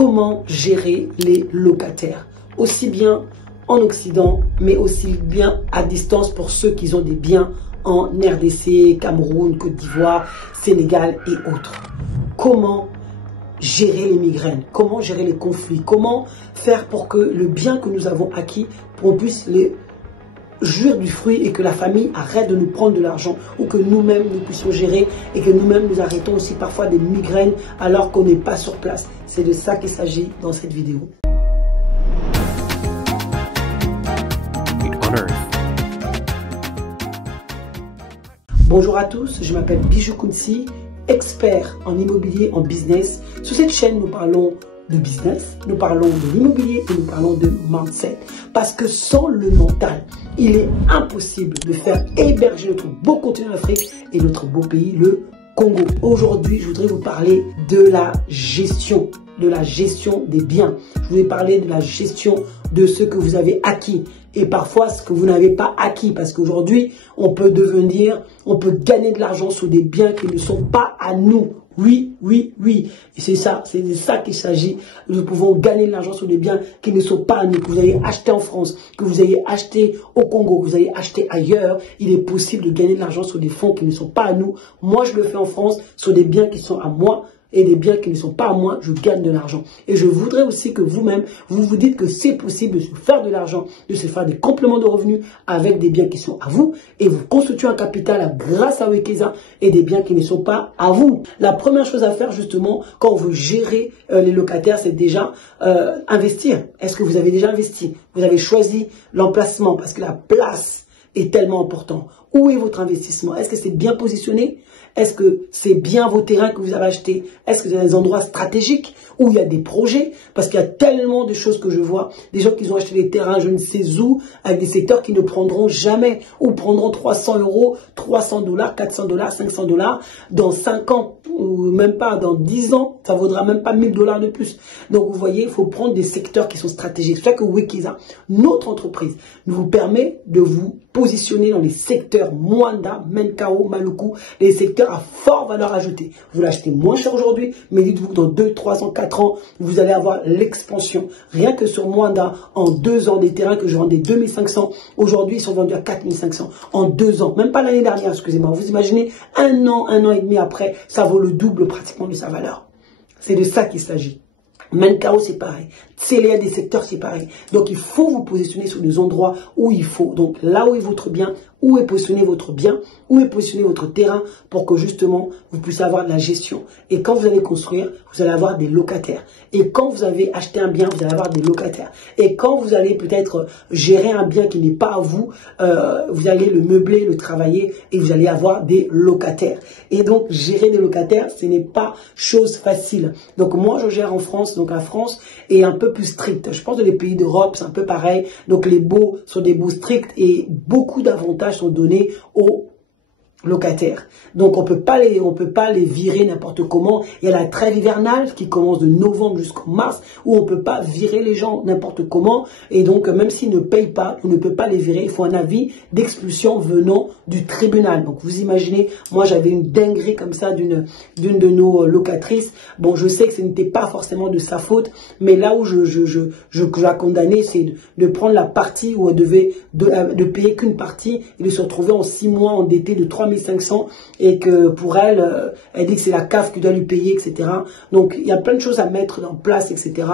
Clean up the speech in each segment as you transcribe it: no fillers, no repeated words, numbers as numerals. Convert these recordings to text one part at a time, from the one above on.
comment gérer les locataires, aussi bien en Occident, mais aussi bien à distance pour ceux qui ont des biens en RDC, Cameroun, Côte d'Ivoire, Sénégal et autres. Comment gérer les migraines, comment gérer les conflits, comment faire pour que le bien que nous avons acquis, on puisse les jouir du fruit et que la famille arrête de nous prendre de l'argent, ou que nous-mêmes nous puissions gérer et que nous-mêmes nous arrêtons aussi parfois des migraines alors qu'on n'est pas sur place. C'est de ça qu'il s'agit dans cette vidéo. Bonjour à tous, je m'appelle Bijou Kounsi, expert en immobilier, en business. Sur cette chaîne, nous parlons de business, nous parlons de l'immobilier et nous parlons de mindset. Parce que sans le mental, il est impossible de faire héberger notre beau continent d'Afrique et notre beau pays, le Congo. Aujourd'hui, je voudrais vous parler de la gestion des biens. Je voudrais parler de la gestion de ce que vous avez acquis et parfois ce que vous n'avez pas acquis, parce qu'aujourd'hui, on peut gagner de l'argent sur des biens qui ne sont pas à nous. Oui. Et c'est ça qu'il s'agit. Nous pouvons gagner de l'argent sur des biens qui ne sont pas à nous, que vous avez acheté en France, que vous ayez acheté au Congo, que vous ayez acheté ailleurs. Il est possible de gagner de l'argent sur des fonds qui ne sont pas à nous. Moi, je le fais en France sur des biens qui sont à moi. Et des biens qui ne sont pas à moi, je gagne de l'argent. Et je voudrais aussi que vous-même, vous vous dites que c'est possible de se faire de l'argent, de se faire des compléments de revenus avec des biens qui sont à vous. Et vous constituez un capital grâce à Wekeza et des biens qui ne sont pas à vous. La première chose à faire justement, quand on veut gérer les locataires, c'est déjà investir. Est-ce que vous avez déjà investi? Vous avez choisi l'emplacement parce que la place est tellement important. Où est votre investissement? Est-ce que c'est bien positionné? Est-ce que c'est bien vos terrains que vous avez achetés? Est-ce que c'est des endroits stratégiques où il y a des projets? Parce qu'il y a tellement de choses que je vois. Des gens qui ont acheté des terrains je ne sais où, avec des secteurs qui ne prendront jamais, ou prendront 300 €, 300 $, 400 $, 500 $. Dans 5 ans, ou même pas, dans 10 ans, ça vaudra même pas 1000 $ de plus. Donc vous voyez, il faut prendre des secteurs qui sont stratégiques. C'est pour ça que Wekeza, notre entreprise, vous permet de vous positionner dans les secteurs Mwanda, Menkao, Maluku, les secteurs à forte valeur ajoutée. Vous l'achetez moins cher aujourd'hui, mais dites-vous que dans 2, 3 ans, 4 ans, vous allez avoir l'expansion. Rien que sur Mwanda, en 2 ans, des terrains que je vendais 2500, aujourd'hui, ils sont vendus à 4500. En 2 ans, même pas l'année dernière, excusez-moi. Vous imaginez, un an et demi après, ça vaut le double pratiquement de sa valeur. C'est de ça qu'il s'agit. Menkao, c'est pareil. Tseléa, des secteurs, c'est pareil. Donc, il faut vous positionner sur des endroits où il faut. Donc, là où est votre bien, où est positionné votre bien, où est positionné votre terrain pour que justement, vous puissiez avoir de la gestion. Et quand vous allez construire, vous allez avoir des locataires. Et quand vous avez acheté un bien, vous allez avoir des locataires. Et quand vous allez peut-être gérer un bien qui n'est pas à vous, vous allez le meubler, le travailler et vous allez avoir des locataires. Et donc, gérer des locataires, ce n'est pas chose facile. Donc, moi, je gère en France. Donc, la France est un peu plus stricte. Je pense que les pays d'Europe, c'est un peu pareil. Donc, les baux sont des baux stricts et beaucoup d'avantages sont donnés aux locataires. Donc on peut pas les virer n'importe comment. Il y a la trêve hivernale qui commence de novembre jusqu'en mars où on peut pas virer les gens n'importe comment, et donc même s'ils ne payent pas, on ne peut pas les virer. Il faut un avis d'expulsion venant du tribunal. Donc vous imaginez, moi j'avais une dinguerie comme ça d'une de nos locatrices. Bon, je sais que ce n'était pas forcément de sa faute, mais là où je la condamnais, c'est de prendre la partie où elle devait de payer qu'une partie et de se retrouver en 6 mois endetté de 3500, et que pour elle, elle dit que c'est la CAF qui doit lui payer, etc. Donc, il y a plein de choses à mettre en place, etc.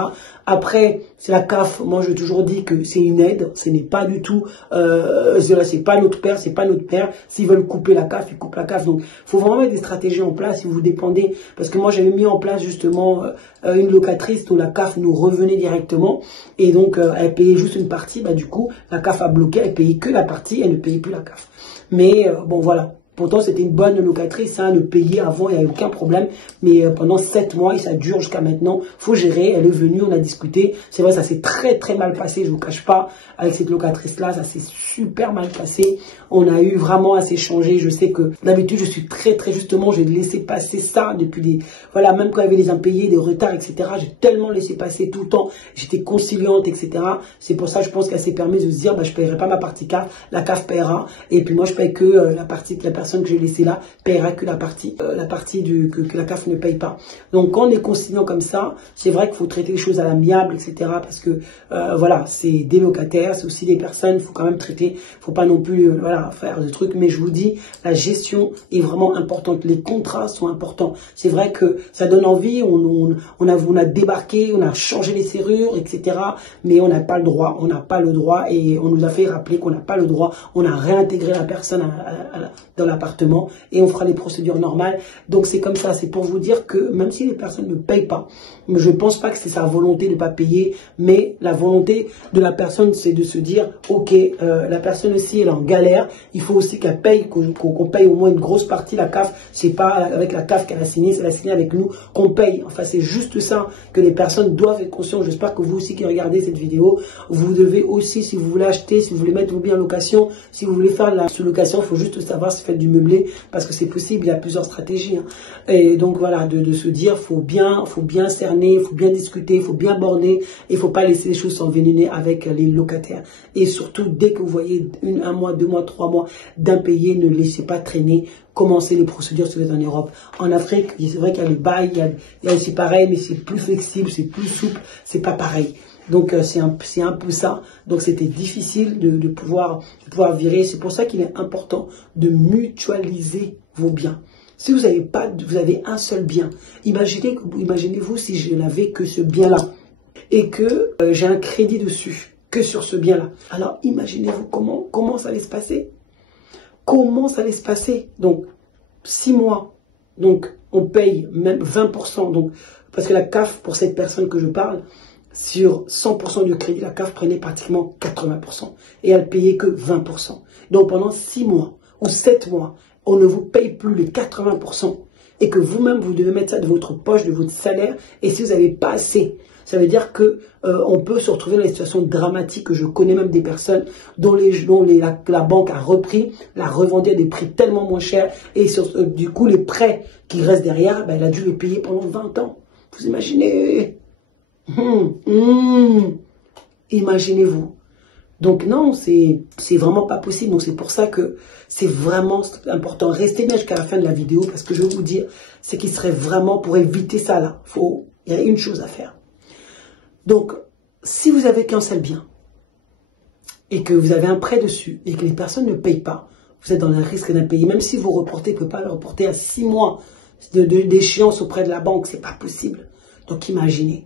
Après, c'est la CAF. Moi, j'ai toujours dit que c'est une aide. Ce n'est pas du tout, c'est pas notre père, c'est pas notre père. S'ils veulent couper la CAF, ils coupent la CAF. Donc, il faut vraiment mettre des stratégies en place si vous dépendez. Parce que moi, j'avais mis en place justement une locatrice où la CAF nous revenait directement. Et donc, elle payait juste une partie. Bah, du coup, la CAF a bloqué. Elle payait que la partie. Elle ne payait plus la CAF. Mais bon, voilà. Pourtant, c'était une bonne locatrice, hein, le payer avant, il n'y avait aucun problème. Mais pendant 7 mois, et ça dure jusqu'à maintenant, faut gérer. Elle est venue, on a discuté. C'est vrai, ça s'est très mal passé, je vous cache pas. Avec cette locatrice-là, ça s'est super mal passé. On a eu vraiment à s'échanger. Je sais que d'habitude, je suis très justement, j'ai laissé passer ça depuis des... Voilà, même quand il y avait des impayés, des retards, etc. J'ai tellement laissé passer tout le temps. J'étais conciliante, etc. C'est pour ça, je pense qu'elle s'est permise de se dire, bah, je paierai pas ma partie CAF, la CAF paiera. Et puis moi, je paye que la partie que la personne personne que j'ai laissée là paiera que la partie que la CAF ne paye pas. Donc quand on est conciliant comme ça, c'est vrai qu'il faut traiter les choses à l'amiable, etc. Parce que voilà, c'est des locataires, c'est aussi des personnes, il faut quand même traiter, faut pas non plus voilà, faire de trucs. Mais je vous dis, la gestion est vraiment importante. Les contrats sont importants. C'est vrai que ça donne envie, on a débarqué, on a changé les serrures, etc. Mais on n'a pas le droit, on n'a pas le droit et on nous a fait rappeler qu'on n'a pas le droit. On a réintégré la personne dans l'appartement et on fera les procédures normales. Donc c'est comme ça, c'est pour vous dire que même si les personnes ne payent pas, je ne pense pas que c'est sa volonté de ne pas payer, mais la volonté de la personne, c'est de se dire, ok, la personne aussi, elle est en galère, il faut aussi qu'elle paye, qu'on paye au moins une grosse partie. La CAF, c'est pas avec la CAF qu'elle a signé, c'est la signé avec nous qu'on paye. Enfin, c'est juste ça que les personnes doivent être conscientes. J'espère que vous aussi qui regardez cette vidéo, vous devez aussi, si vous voulez acheter, si vous voulez mettre vos biens en location, si vous voulez faire de la sous-location, il faut juste savoir si vous faites du meublé, parce que c'est possible, il y a plusieurs stratégies. Hein. Et donc voilà, de se dire, faut bien cerner, il faut bien discuter, il faut bien border, il ne faut pas laisser les choses s'enveniner avec les locataires. Et surtout, dès que vous voyez un mois, 2 mois, 3 mois d'impayés, ne laissez pas traîner. Commencez les procédures si vous êtes en Europe. En Afrique, c'est vrai qu'il y a le bail, il y a aussi pareil, mais c'est plus flexible, c'est plus souple, c'est pas pareil. Donc c'est un peu ça. Donc c'était difficile de pouvoir virer. C'est pour ça qu'il est important de mutualiser vos biens. Si vous avez un seul bien, imaginez-vous si je n'avais que ce bien-là et que j'ai un crédit dessus, que sur ce bien-là. Alors imaginez-vous comment ça allait se passer. Comment ça allait se passer? Donc 6 mois, donc on paye même 20%. Donc, parce que la CAF, pour cette personne que je parle, sur 100% du crédit, la CAF prenait pratiquement 80%. Et elle payait que 20%. Donc pendant 6 mois ou 7 mois, on ne vous paye plus les 80%. Et que vous-même, vous devez mettre ça de votre poche, de votre salaire. Et si vous n'avez pas assez, ça veut dire que on peut se retrouver dans des situations dramatiques. Je connais même des personnes dont la banque a repris, l'a revendu à des prix tellement moins chers. Et du coup, les prêts qui restent derrière, ben, elle a dû les payer pendant 20 ans. Vous imaginez? Imaginez-vous. Donc non, c'est vraiment pas possible. Donc c'est pour ça que c'est vraiment important. Restez bien jusqu'à la fin de la vidéo parce que je vais vous dire, c'est qu'il serait vraiment pour éviter ça là. Il y a une chose à faire. Donc, si vous avez qu'un seul bien et que vous avez un prêt dessus et que les personnes ne payent pas, vous êtes dans le risque d'impayé. Même si vous reportez, vous ne pouvez pas le reporter à 6 mois d'échéance auprès de la banque. C'est pas possible. Donc imaginez.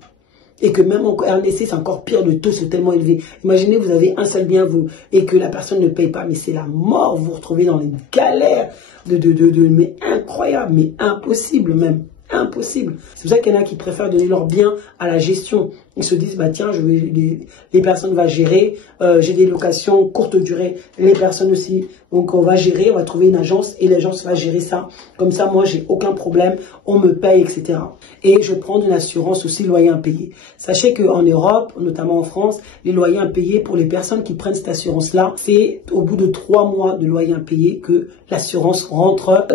Et que même en RNC, c'est encore pire, le taux c'est tellement élevé. Imaginez, vous avez un seul bien, et que la personne ne paye pas, mais c'est la mort, vous vous retrouvez dans une galère mais incroyable, mais impossible même. Impossible. C'est pour ça qu'il y en a qui préfèrent donner leur bien à la gestion. Ils se disent, bah tiens, les personnes vont gérer, j'ai des locations courte durée, les personnes aussi. Donc on va gérer, on va trouver une agence et l'agence va gérer ça. Comme ça, moi, j'ai aucun problème, on me paye, etc. Et je prends une assurance aussi loyer impayé. Sachez qu'en Europe, notamment en France, les loyers impayés pour les personnes qui prennent cette assurance-là, c'est au bout de 3 mois de loyer impayé que l'assurance rentre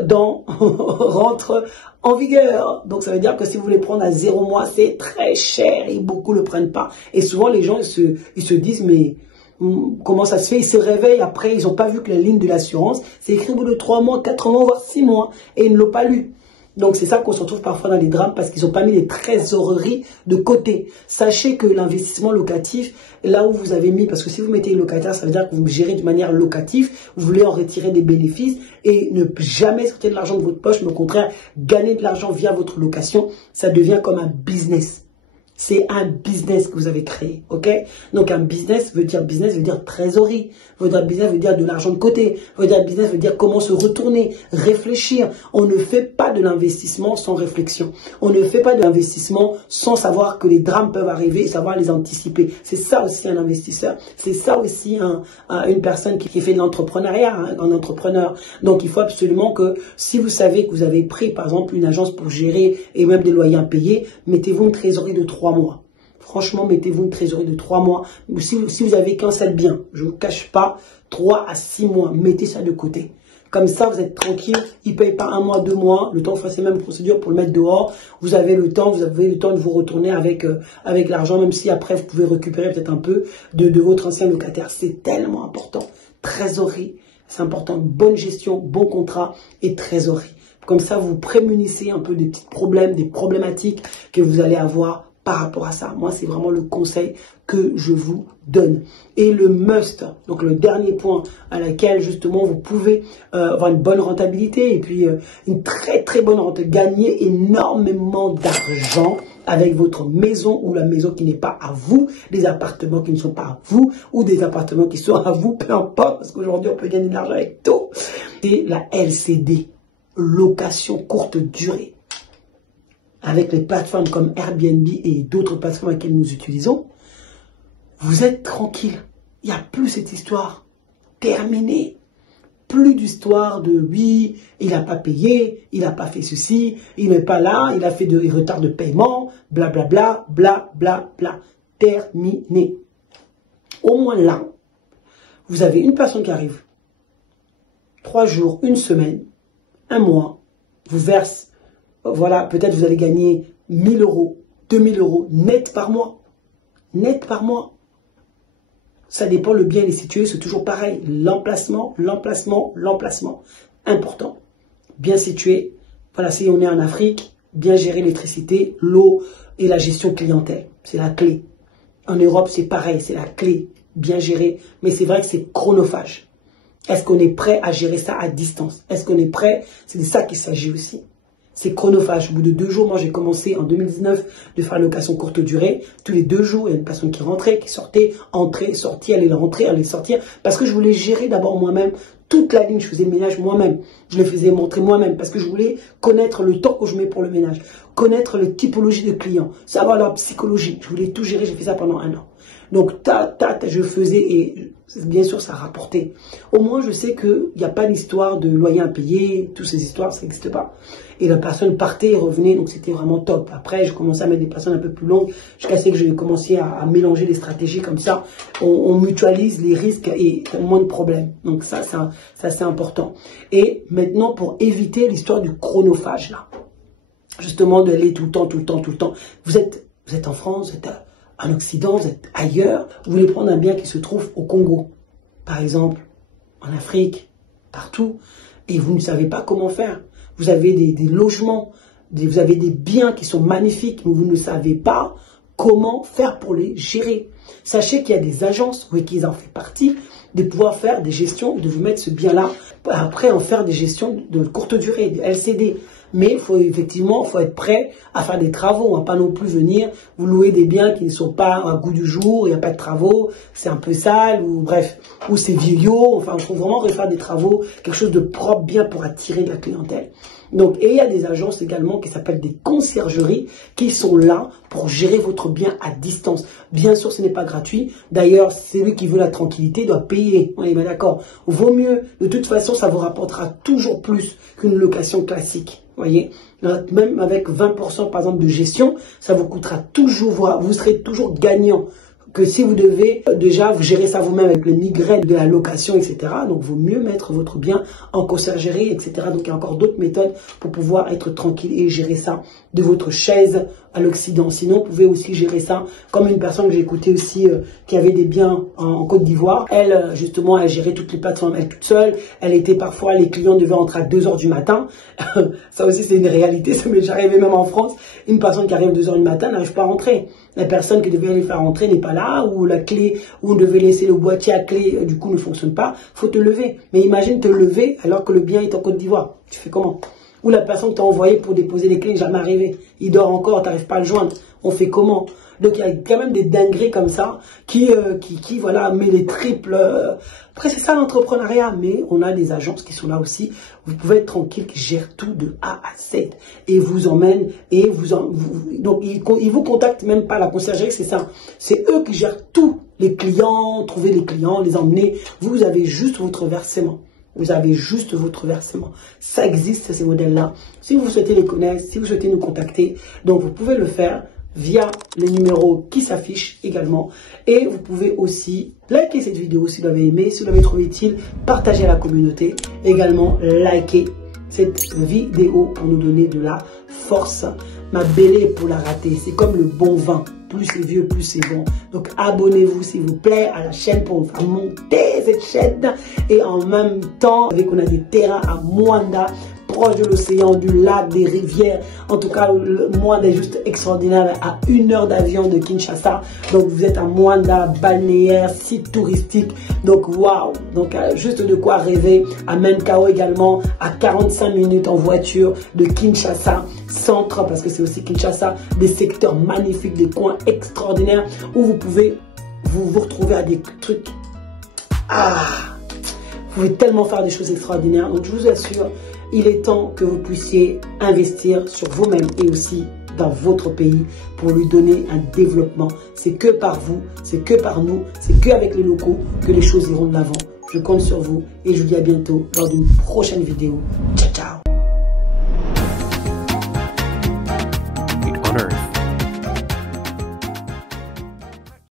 en vigueur. Donc ça veut dire que si vous voulez prendre à 0 mois, c'est très cher et beaucoup ne le prennent pas. Et souvent les gens ils se disent mais comment ça se fait? Ils se réveillent après, ils n'ont pas vu que la ligne de l'assurance, c'est écrit au bout de 3 mois, 4 mois, voire 6 mois et ils ne l'ont pas lu. Donc c'est ça qu'on se retrouve parfois dans les drames parce qu'ils n'ont pas mis les trésoreries de côté. Sachez que l'investissement locatif, là où vous avez mis, parce que si vous mettez locataire, ça veut dire que vous gérez de manière locative, vous voulez en retirer des bénéfices et ne jamais sortir de l'argent de votre poche, mais au contraire, gagner de l'argent via votre location, ça devient comme un business. C'est un business que vous avez créé, ok? Donc un business veut dire trésorerie, business veut dire de l'argent de côté, business veut dire comment se retourner, réfléchir. On ne fait pas de l'investissement sans réflexion. On ne fait pas de l'investissement sans savoir que les drames peuvent arriver et savoir les anticiper. C'est ça aussi un investisseur. C'est ça aussi une personne qui fait de l'entrepreneuriat, un entrepreneur. Donc il faut absolument que si vous savez que vous avez pris par exemple une agence pour gérer et même des loyers impayés, mettez-vous une trésorerie de 3 mois. Franchement, mettez-vous une trésorerie de 3 mois. Si vous avez qu'un seul bien, je ne vous cache pas, 3 à 6 mois, mettez ça de côté. Comme ça, vous êtes tranquille, ils ne payent pas 1 mois, 2 mois, le temps de faire ces mêmes procédures pour le mettre dehors. Vous avez le temps de vous retourner avec l'argent, même si après, vous pouvez récupérer peut-être un peu de votre ancien locataire. C'est tellement important. Trésorerie, C'est important, bonne gestion, bon contrat et trésorerie. Comme ça, vous prémunissez un peu des petits problèmes, des problématiques que vous allez avoir par rapport à ça. Moi, c'est vraiment le conseil que je vous donne. Et le must, donc le dernier point à laquelle justement vous pouvez avoir une bonne rentabilité et puis une très très bonne rentabilité, gagner énormément d'argent avec votre maison ou la maison qui n'est pas à vous, des appartements qui ne sont pas à vous ou des appartements qui sont à vous, peu importe, parce qu'aujourd'hui on peut gagner de l'argent avec tout. C'est la LCD, location courte durée. Avec les plateformes comme Airbnb et d'autres plateformes avec lesquelles nous utilisons, vous êtes tranquille. Il n'y a plus cette histoire terminée. Plus d'histoire de oui, il n'a pas payé, il n'a pas fait ceci, il n'est pas là, il a fait de retard de paiement, blablabla, blablabla. Terminé. Au moins là, vous avez une personne qui arrive, 3 jours, une semaine, un mois, vous verse, voilà, peut-être vous allez gagner 1000 euros, 2000 euros net par mois. Net par mois. Ça dépend, le bien est situé, c'est toujours pareil. L'emplacement, l'emplacement, l'emplacement. Important. Bien situé. Voilà, si on est en Afrique, bien gérer l'électricité, l'eau et la gestion clientèle. C'est la clé. En Europe, c'est pareil, c'est la clé. Bien géré. Mais c'est vrai que c'est chronophage. Est-ce qu'on est prêt à gérer ça à distance? Est-ce qu'on est prêt? C'est de ça qu'il s'agit aussi. C'est chronophage. Au bout de 2 jours, moi j'ai commencé en 2019 de faire une location courte durée. Tous les 2 jours, il y a une personne qui rentrait, qui sortait, entrait, sortait, allait rentrer, allait sortir. Parce que je voulais gérer d'abord moi-même toute la ligne. Je faisais le ménage moi-même. Je le faisais montrer moi-même parce que je voulais connaître le temps que je mets pour le ménage. Connaître les typologies de clients. Savoir leur psychologie. Je voulais tout gérer. J'ai fait ça pendant 1 an. Donc, je faisais et bien sûr, ça a rapporté. Au moins, je sais qu'il n'y a pas d'histoire de loyer à payer, toutes ces histoires, ça n'existe pas. Et la personne partait et revenait, donc c'était vraiment top. Après, je commençais à mettre des personnes un peu plus longues, jusqu'à ce que j'ai commencé à mélanger les stratégies comme ça. On mutualise les risques et moins de problèmes. Donc ça c'est important. Et maintenant, pour éviter l'histoire du chronophage, là, justement, d'aller tout le temps. Vous êtes en France, vous êtes en Occident, vous êtes ailleurs, vous voulez prendre un bien qui se trouve au Congo, par exemple, en Afrique, partout, et vous ne savez pas comment faire. Vous avez des logements, vous avez des biens qui sont magnifiques, mais vous ne savez pas comment faire pour les gérer. Sachez qu'il y a des agences, oui, qui en fait partie, de pouvoir faire des gestions, de vous mettre ce bien-là, après en faire des gestions de courte durée, des LCD. Mais il faut être prêt à faire des travaux. On ne va pas non plus venir vous louer des biens qui ne sont pas à goût du jour, il n'y a pas de travaux, c'est un peu sale, ou bref, ou c'est vieillot. Enfin, il faut vraiment refaire des travaux, quelque chose de propre, bien pour attirer de la clientèle. Donc, et il y a des agences également qui s'appellent des conciergeries qui sont là pour gérer votre bien à distance. Bien sûr, ce n'est pas gratuit. D'ailleurs, celui qui veut la tranquillité doit payer. On est bien d'accord. Vaut mieux, de toute façon, ça vous rapportera toujours plus qu'une location classique. Voyez, même avec 20% par exemple de gestion, ça vous coûtera toujours, vous serez toujours gagnant que si vous devez déjà vous gérer ça vous-même avec les migraines de la location, etc. Donc, il vaut mieux mettre votre bien en conciergerie, etc. Donc, il y a encore d'autres méthodes pour pouvoir être tranquille et gérer ça de votre chaise à l'Occident. Sinon, vous pouvez aussi gérer ça comme une personne que j'ai écoutée aussi qui avait des biens en Côte d'Ivoire. Elle, justement, elle gérait toutes les plateformes elle toute seule. Elle était parfois, les clients devaient entrer à 2 h du matin. Ça aussi, c'est une réalité. Ça m'est déjà arrivé même en France. Une personne qui arrive à 2 h du matin n'arrive pas à rentrer. La personne qui devait les faire rentrer n'est pas là, ou la clé, où on devait laisser le boîtier à clé, du coup, ne fonctionne pas. Faut te lever. Mais imagine te lever alors que le bien est en Côte d'Ivoire. Tu fais comment? Ou la personne t'a envoyé pour déposer les clés n'est jamais arrivé. Il dort encore, tu n'arrives pas à le joindre. On fait comment? Donc, il y a quand même des dingueries comme ça qui voilà, met les triples. Après, c'est ça l'entrepreneuriat. Mais on a des agences qui sont là aussi. Vous pouvez être tranquille, qui gèrent tout de A à Z. Et vous emmènent. Et donc, ils vous contactent même pas la conciergerie, c'est ça. C'est eux qui gèrent tous les clients, trouver les clients, les emmener. Vous avez juste votre versement. Vous avez juste votre versement. Ça existe, ces modèles-là. Si vous souhaitez les connaître, si vous souhaitez nous contacter, donc vous pouvez le faire via les numéros qui s'affichent également. Et vous pouvez aussi liker cette vidéo si vous l'avez aimé, si vous l'avez trouvé utile, partager à la communauté. Également, liker cette vidéo pour nous donner de la force. Ma belle pour la rater, c'est comme le bon vin. plus c'est vieux, plus c'est bon. Donc abonnez-vous s'il vous plaît à la chaîne pour faire monter cette chaîne. Et en même temps, avec on a des terrains à Moanda, proche de l'océan, du lac, des rivières. En tout cas, le Moanda est juste extraordinaire, à 1 heure d'avion de Kinshasa. Donc, vous êtes à Moanda, balnéaire, site touristique. Donc, waouh! Donc, juste de quoi rêver. À Menkao également, à 45 minutes en voiture de Kinshasa centre, parce que c'est aussi Kinshasa, des secteurs magnifiques, des coins extraordinaires où vous pouvez vous retrouver à des trucs. Vous pouvez tellement faire des choses extraordinaires. Donc, je vous assure, il est temps que vous puissiez investir sur vous-même et aussi dans votre pays pour lui donner un développement. C'est que par vous, c'est que par nous, c'est que avec les locaux que les choses iront de l'avant. Je compte sur vous et je vous dis à bientôt lors d'une prochaine vidéo. Ciao, ciao!